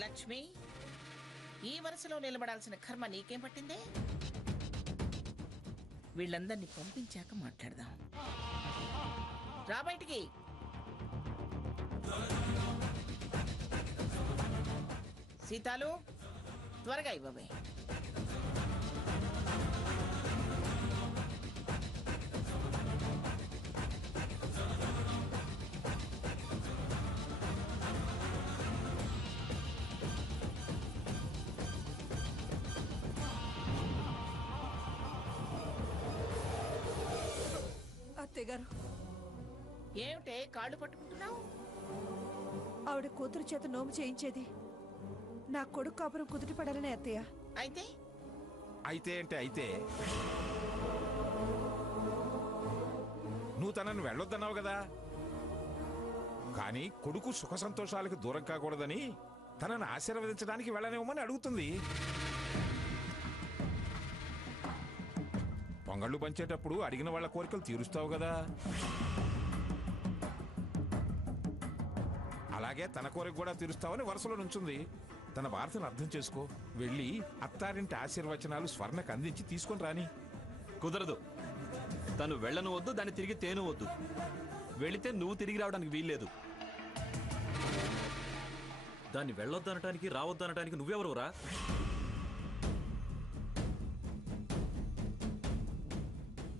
లక్ష్మి, ఈ వరుసలో నిలబడాల్సిన కర్మ నీకేం పట్టిందే? వీళ్ళందరినీ పంపించాక మాట్లాడదాం. రా బయటికి. సీతాలు, త్వరగా ఇవ్వవే. అత్తయ్యగారు, ఏమిటే కాళ్ళు పట్టుకుంటున్నావు? ఆవిడ కూతురు చేత నోము చేయించేది నా కొడుకు కాపురం కుదుటి పడాలనే అత్తయ్య. అయితే అయితే నువ్వు తనను వెళ్ళొద్దన్నావు కదా, కానీ కొడుకు సుఖ సంతోషాలకు దూరం కాకూడదని తనను ఆశీర్వదించడానికి వెళ్ళనివ్వమని అడుగుతుంది. పొంగళ్ళు పంచేటప్పుడు అడిగిన వాళ్ళ కోరికలు తీరుస్తావు కదా, అలాగే తన కోరిక కూడా తీరుస్తావని వరుసలో నుంచుంది. తన వార్తను అర్థం చేసుకో. వెళ్ళి అత్తారింటి ఆశీర్వచనాలు స్వర్ణకు అందించి తీసుకొని రాని. కుదరదు. తను వెళ్ళను వద్దు, దాన్ని తిరిగి తేను వద్దు. వెళితే నువ్వు తిరిగి రావడానికి వీల్లేదు. దాన్ని వెళ్ళొద్దు అనటానికి రావద్దు అనటానికి నువ్వెవరురా?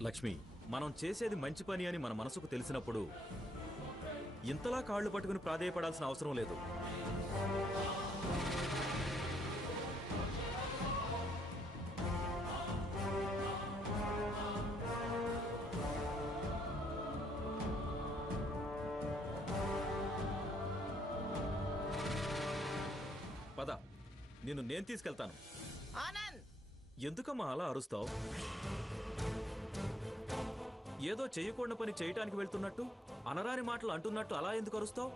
లక్ష్మి, మనం చేసేది మంచి పని అని మన మనసుకు తెలిసినప్పుడు ఇంతలా కాళ్ళు పట్టుకుని ప్రాధేయపడాల్సిన అవసరం లేదు. పద, నిన్ను నేను తీసుకెళ్తాను. ఆనంద్, ఎందుకమ్మా అలా అరుస్తావు? ఏదో చేయకూడని పని చేయటానికి వెళ్తున్నట్టు, అనరాని మాటలు అంటున్నట్టు అలా ఎందుకు అరుస్తావు?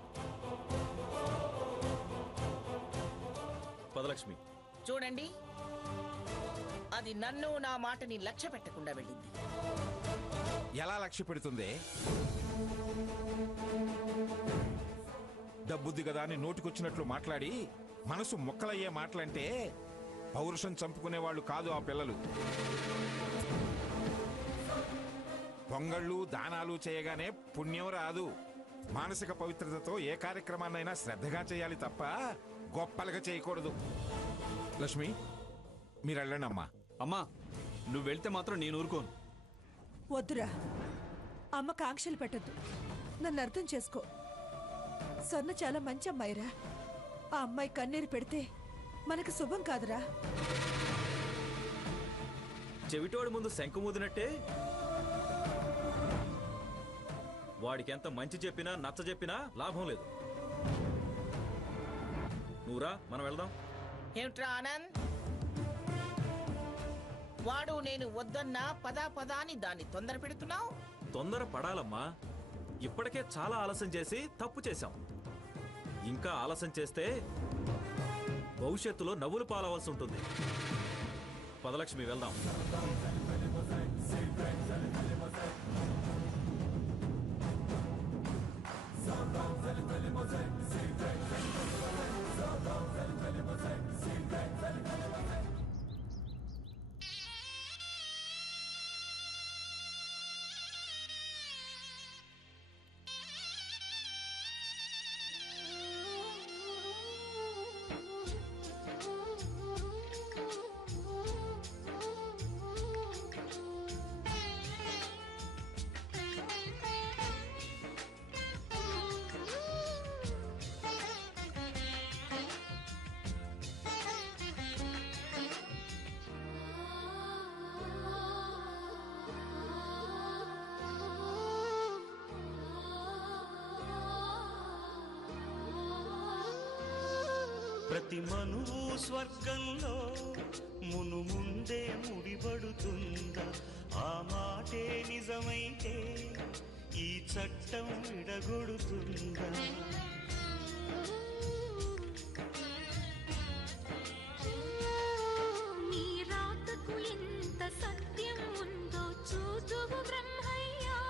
పదలక్ష్మి, చూడండి, అది నన్ను నా మాటని లక్ష్య పెట్టకుండా వెళ్ళింది. ఎలా లక్ష్య పెడుతుంది? డబ్బుద్ది కదా అని నోటికొచ్చినట్లు మాట్లాడి మనసు మొక్కలయ్యే మాటలంటే పౌరుషం చంపుకునేవాళ్ళు కాదు ఆ పిల్లలు. పొంగళ్ళు దానాలు చేయగానే పుణ్యం రాదు. మానసిక పవిత్రతతో ఏ కార్యక్రమాన్నైనా శ్రద్ధగా చేయాలి తప్ప గొప్పలుగా చేయకూడదు. లక్ష్మి, మీరు వెళ్ళండి అమ్మా. అమ్మా, నువ్వు వెళ్తే మాత్రం నేను ఊరుకోను. వద్దురా, అమ్మకు ఆంక్షలు పెట్టద్దు. నన్ను అర్థం చేసుకో. స్వర్ణ చాలా మంచి అమ్మాయిరా. ఆ అమ్మాయి కన్నీరు పెడితే మనకు శుభం కాదురా. చెవిటోడి ముందు శంకుమూదినట్టే వాడికి ఎంత మంచి చెప్పినా నచ్చ చెప్పినా లాభం లేదు. నువ్వురా, మనం వెళ్దాం. ఏమిట్రా ఆనంద్, వాడు నేను వద్దన్నా పదా అని దాన్ని తొందర పెడుతున్నావు? తొందర పడాలమ్మా. ఇప్పటికే చాలా ఆలస్యం చేసి తప్పు చేశాం. ఇంకా ఆలస్యం చేస్తే భవిష్యత్తులో నవ్వులు పాలవలసి ఉంటుంది. పదలక్ష్మి, వెళ్దాం. ప్రతి మనువు స్వర్గంలో ముందే ముడిపడుతుందా? ఆ మాటే నిజమైతే ఈ చట్టం విడగొడుతుందా? నీ రాతకు ఎంత సత్యం ఉందో చూదువు బ్రహ్మయ్యా.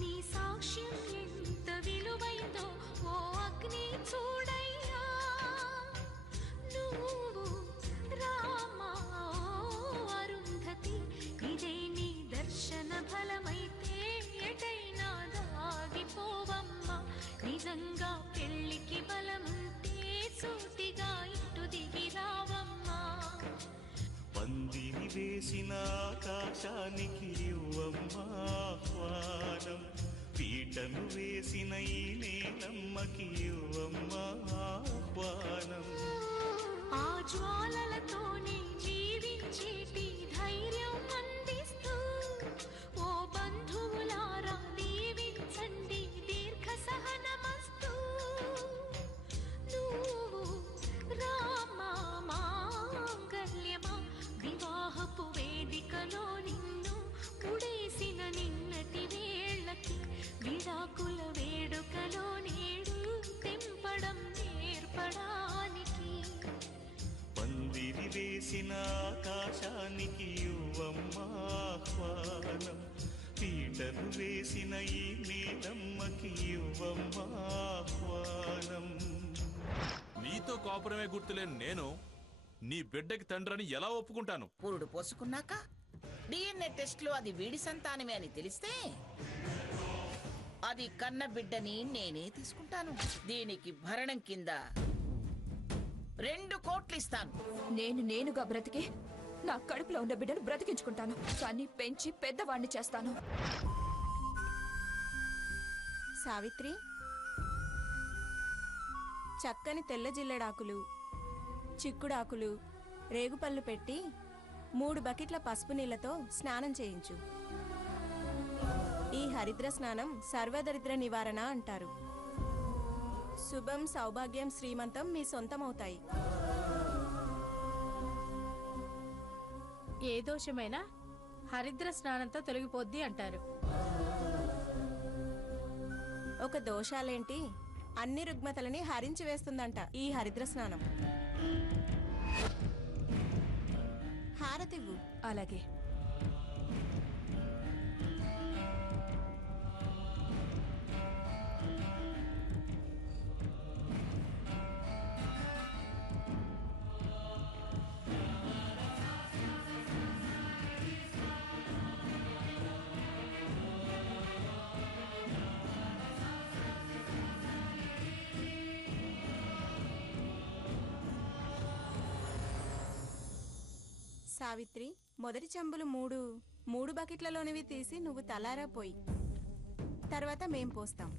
నీ సాక్ష్యం ఎంత విలువైందో ఓ అగ్ని చూడయ్యా. నిజంగా పెళ్లికి బలముంటే సూటిగా ఇటు దిగి రావమ్మా. పందిరి వేసిన ఆకాశానికి ఇవ్వమ్మా ఆహ్వానం, పీటను వేసిన ఈ నేలమ్మకి ఇవ్వమ్మా ఆహ్వానం. ఆ జ్వాలలతోనే జీవించేటి ధైర్యం అందిస్తూ ఓ బంధువులారా దీవించండి దీర్ఘ సహనమస్తు. నువ్వు రామా మాంగల్యమా వివాహపు వేదికలో నిన్ను ముడేసిన నిన్నటి వేళ్ళకి విడాకుల వేడుకలో నేడు తెంపడం నేర్పడానికి. పందిరి వేసిన ఆకాశానికి ఇవ్వమ్మా ఆహ్వానం, పీటను వేసిన ఈ నేలమ్మకి ఇవ్వమ్మా ఆహ్వానం. నీతో కోపరమే గుర్తులేను నేను నీ బిడ్డకి తండ్రని ఎలా ఒప్పుకుంటాను? పురుడు పోసుకున్నాక డిఎన్ఏ టెస్ట్ లో అది వీడి సంతానమే అని తెలిస్తే అది కన్న బిడ్డని నేనే తీసుకుంటాను. దీనికి భరణం కింద 2 కోట్లు ఇస్తాను. నేనుగా బ్రతికి నా కడుపులో ఉన్న బిడ్డను బ్రతికించుకుంటాను, కానీ పెంచి పెద్దవాణ్ణి చేస్తాను. సావిత్రి, చక్కని తెల్ల జిల్లెడాకులు, చిక్కుడాకులు, రేగుపళ్ళు పెట్టి 3 బకెట్ల పసుపు నీళ్లతో స్నానం చేయించు. ఈ హరిద్ర స్నానం సర్వదరిద్ర నివారణ అంటారు. శుభం, సౌభాగ్యం, శ్రీమంతం మీ సొంతమవుతాయి. ఏ దోషమైనా హరిద్ర స్నానంతో తొలగిపోద్ది అంటారు. ఒక దోషాలేంటి, అన్ని రుగ్మతలని హరించి వేస్తుందంట ఈ హరిద్ర స్నానం. హారతివ్వు. అలాగే. సావిత్రి, మొదటి చెంబులు 3 బకెట్లలోనివి తీసి నువ్వు తలారా పోయి, తర్వాత మేం పోస్తాం.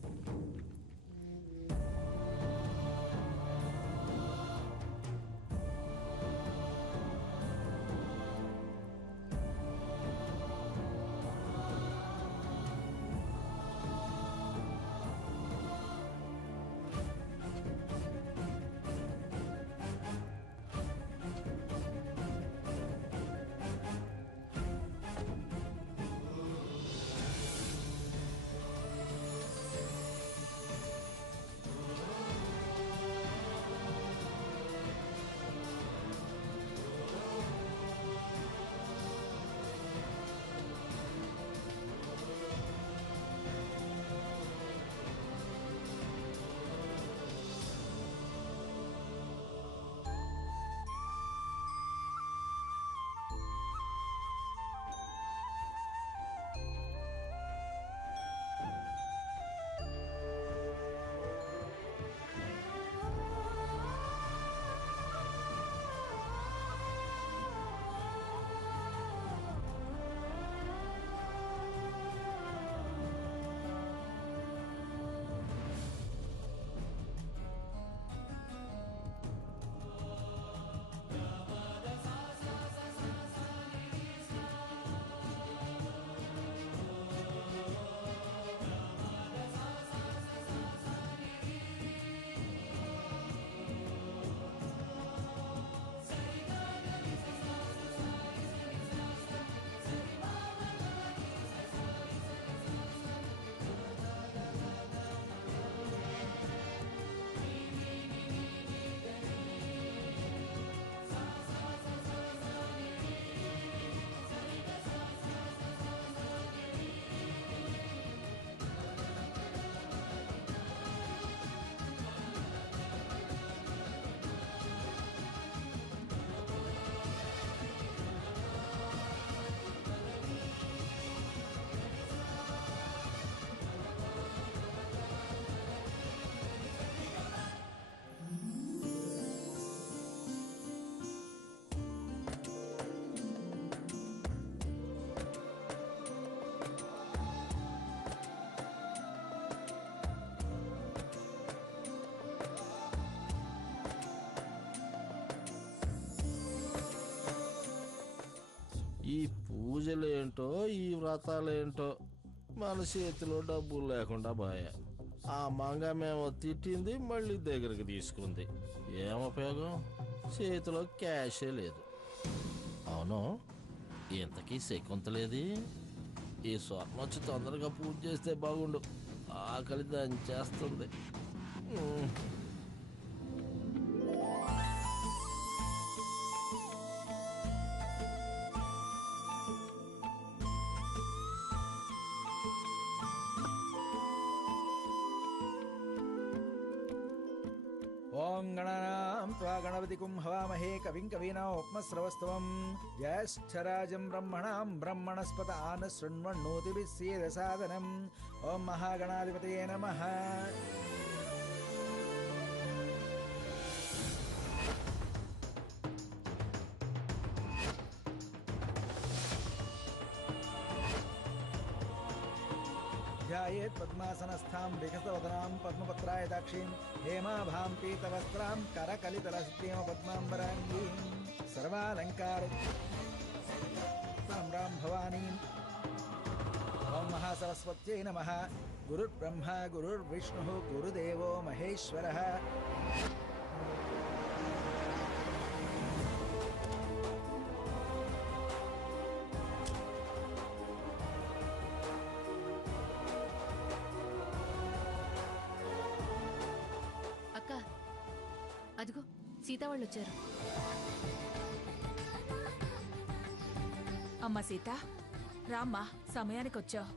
ఈ పూజలేంటో ఈ వ్రతాలేంటో మన చేతిలో డబ్బులు లేకుండా పోయా. ఆ మంగమేమో తిట్టింది, మళ్ళీ దగ్గరికి తీసుకుంది. ఏం ఉపయోగం? చేతిలో క్యాషే లేదు. అవును, ఇంతకీ శకుంతలేది? ఈ స్వర్ణ వచ్చి తొందరగా పూజ చేస్తే బాగుండు. ఆకలి దంచేస్తుంది. ఓం గణనాం త్వా గణపతికుం హవామహే కవిం కవీనాముపమశ్రవస్తవం జ్యేష్ఠరాజం బ్రహ్మణాం బ్రహ్మణస్పత ఆన శృణ్వన్నోతిభిः సేదసాదనం. ఓం మహాగణాధిపతయే నమః. ध्यायेत् पद्मासनस्थां विकसवदनां पद्मपत्रायताक्षीं हेमाभां पीतवस्त्रां करकलितलसतीं पद्माम्बराङ्गीं सर्वालङ्कार ताम्रां भवानीम्. ॐ महासरस्वत्यै नमः. गुरुर्ब्रह्मा गुरुर्विष्णुः गुरुदेवो महेश्वरः. అదిగో సీత వాళ్ళు వచ్చారు. అమ్మా సీత, రామ్మా, సమయానికి వచ్చావు.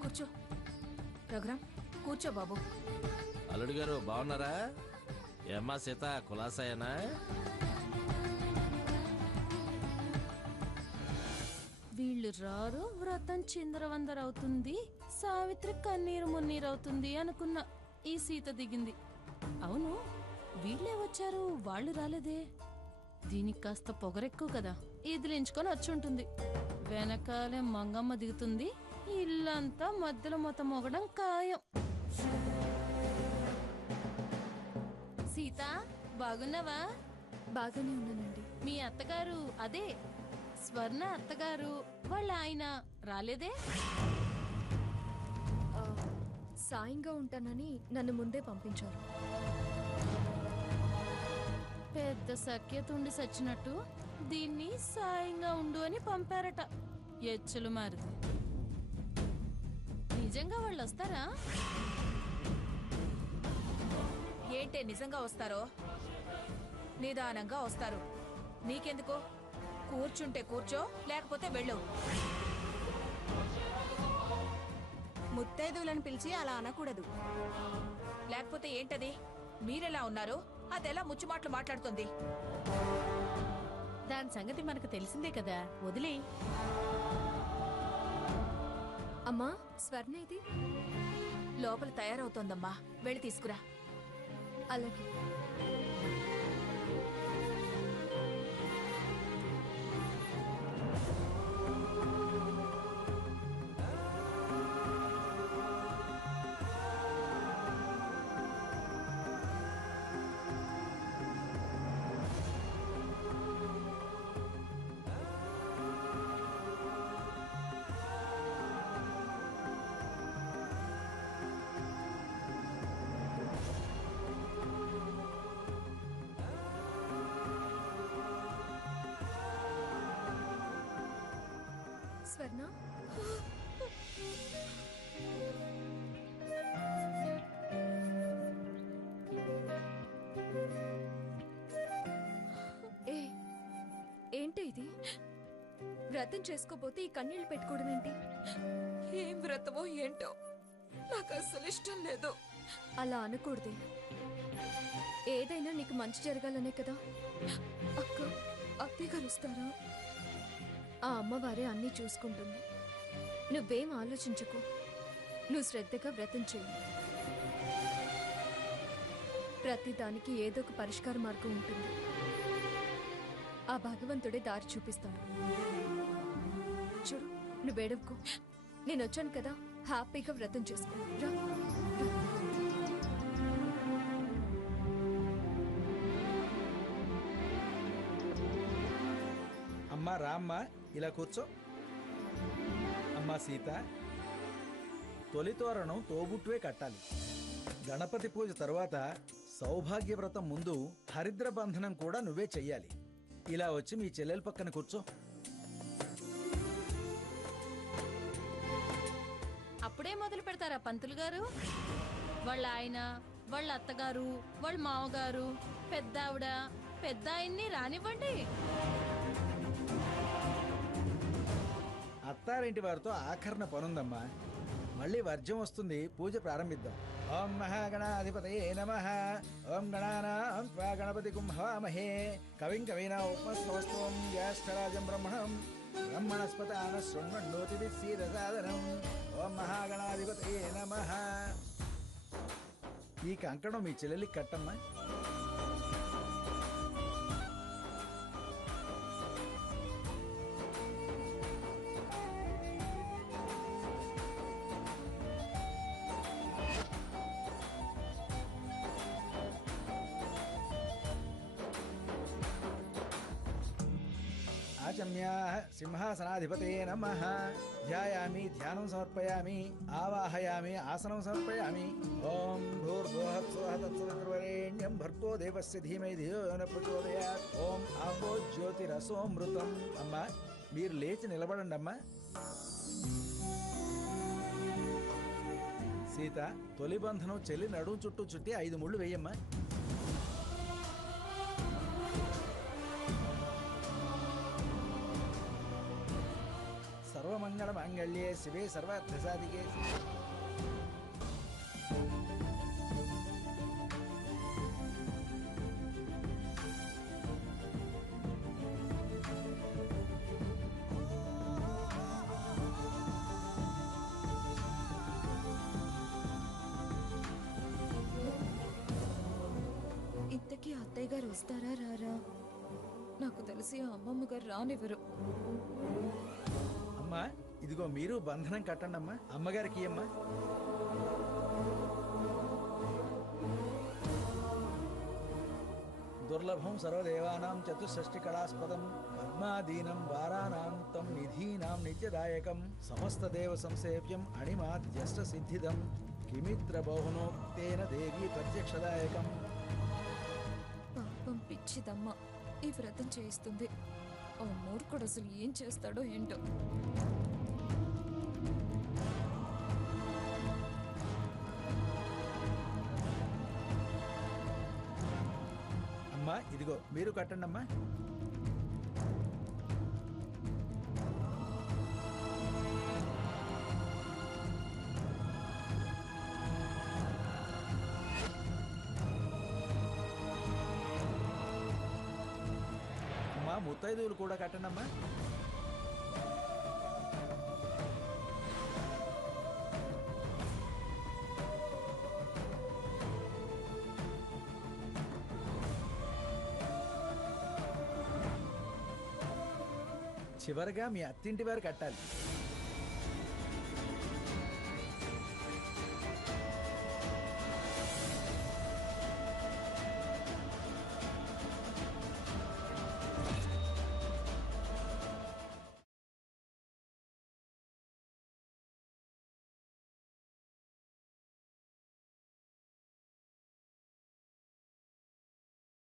కూర్చో. రఘురాం, కూర్చో బాబు. అల్లుడు గారు బాగున్నారా? ఏమ్మా సీత, కులాసాయనా? వీళ్ళు రారు, వ్రతం చిందరవందరవుతుంది, సావిత్రి కన్నీరు మున్నీరవుతుంది అనుకున్నా. ఈ సీత దిగింది. అవును, వీళ్ళే వచ్చారు, వాళ్ళు రాలేదే. దీనికి కాస్త పొగరెక్కువ కదా, ఇదిలించుకొని వచ్చుంటుంది. వెనకాలే మంగమ్మ దిగుతుంది. ఇల్లంతా మధ్యలో మొత్తం మొగడం ఖాయం. సీత, బాగున్నావా? బాగానే ఉన్నానండి. మీ అత్తగారు, అదే స్వర్ణ అత్తగారు వాళ్ళ ఆయన రాలేదే? సాయంగా ఉంటానని నన్ను ముందే పంపించారు. పెద్ద సఖ్యత ఉండి సచ్చినట్టు దీన్ని సాయంగా ఉండు అని పంపారట. ఎచ్చులు మారిది. నిజంగా వాళ్ళు వస్తారా? ఏంటే నిజంగా వస్తారో? నిదానంగా వస్తారు. నీకెందుకు? కూర్చుంటే కూర్చో, లేకపోతే వెళ్ళు. ముత్తైదువులను పిలిచి అలా అనకూడదు. లేకపోతే ఏంటది? మీరెలా ఉన్నారు? అదెలా ముచ్చుమాటలు మాట్లాడుతుంది? దాని సంగతి మనకు తెలిసిందే కదా, వదిలే. అమ్మా, స్వర్ణ ఇది లోపల తయారవుతోందమ్మా, వెళ్ళి తీసుకురా. అలాగే. స్వర్ణ, ఏంటి ఇది? వ్రతం చేసుకోపోతే ఈ కన్నీళ్లు పెట్టుకోవడం ఏంటి? ఏం వ్రతమో ఏంటో, నాకు అసలు ఇష్టం లేదు. అలా అనకూడదే. ఏదైనా నీకు మంచి జరగాలనే కదా. అక్క, అత్తయ్య గారు వస్తారా? ఆ అమ్మవారే అన్నీ చూసుకుంటుంది. నువ్వేం ఆలోచించకు. నువ్వు శ్రద్ధగా వ్రతం చెయ్యి. ప్రతిదానికి ఏదో ఒక పరిష్కార మార్గం ఉంటుంది. ఆ భగవంతుడే దారి చూపిస్తాడు. చూడు, నువ్వు ఏడవకు. నేను వచ్చాను కదా, హ్యాపీగా వ్రతం చేసుకో. రా. అమ్మా అమ్మా రామ్మ ఇలా కూర్చో. అమ్మా సీత, తొలి తోరణం తోబుట్టువే కట్టాలి. గణపతి పూజ తర్వాత సౌభాగ్యవ్రతం ముందు హరిద్ర బంధనం కూడా నువ్వే చెయ్యాలి. ఇలా వచ్చి మీ చెల్లెల పక్కన కూర్చో. అప్పుడే మొదలు పెడతారా పంతులు గారు? వాళ్ళ ఆయన, వాళ్ళ అత్తగారు, వాళ్ళ మామగారు, పెద్ద ఆవిడ, పెద్ద ఆయన్ని రానివ్వండి. అత్తారింటి వారితో ఆఖరణ పనుందమ్మా. మళ్ళీ వర్జ్యం వస్తుంది. పూజ ప్రారంభిద్దాం. ఓం మహాగణాధిపతయే నమః. ఓం గణానాం త్వా గణపతిగుం హవామహే. కవిం కవీనాముపమశ్రవస్తవం జ్యేష్ఠరాజం బ్రహ్మణం బ్రహ్మణస్పతాన శృణ్వన్నోతిభిः సీదసాదనం. ఓం మహాగణాధిపతయే నమః. ఈ కంకణం మీ చెల్లెలికి కట్టమ్మా. ఆచమ్యాః సింహాసనాధిపతయే నమః. ధ్యాయామి, ధ్యానం సమర్పయామి. ఆవాహయామి, ఆసనం సమర్పయామి. ఓం భూర్భువః తత్సవితుర్వరేణ్యం భర్గో దేవస్య ధీమహి ధియో యో నః ప్రచోదయాత్. ఓం ఆపో జ్యోతిరసోమృతం. అమ్మా మీరు లేచి నిలబడండి అమ్మా. సీత, తొలి బంధనం చెల్లి నడుము చుట్టూ చుట్టి 5 ముళ్ళు వేయమ్మా. సర్వమంగళ మాంగళ్యే శివే సర్వార్థసాధికే. ఇంతకీ అత్తయ్య గారు వస్తారా రారా? నాకు తెలిసి అమ్మమ్మ గారు రానివ్వరు. అమ్మా ఇదిగో మీరు బంధనం కట్టండి అమ్మా. అమ్మగారికి అమ్మా. దుర్లభం సర్వదేవానాం చతుషష్టి కళాస్పదం పద్మాదీనం వారానాం తం నిధీనాం నిత్యదాయకం సమస్త దేవ సంసేవ్యం అణిమాద్యష్ట సిద్ధిదం కిమిత్ర బహునోక్తేన దేవీ ప్రత్యక్షదాయకం. పాపం పిచ్చిదమ్మ ఈ వ్రతం చేయిస్తుంది. ఆ మూర్ఖుడు అసలు ఏం చేస్తాడో ఏంటో. అమ్మా ఇదిగో మీరు కట్టండి అమ్మా. అమ్మా ముత్తైదువులు కూడా కట్టండి అమ్మా. చివరగా మీ అత్తింటి వారు కట్టాలి.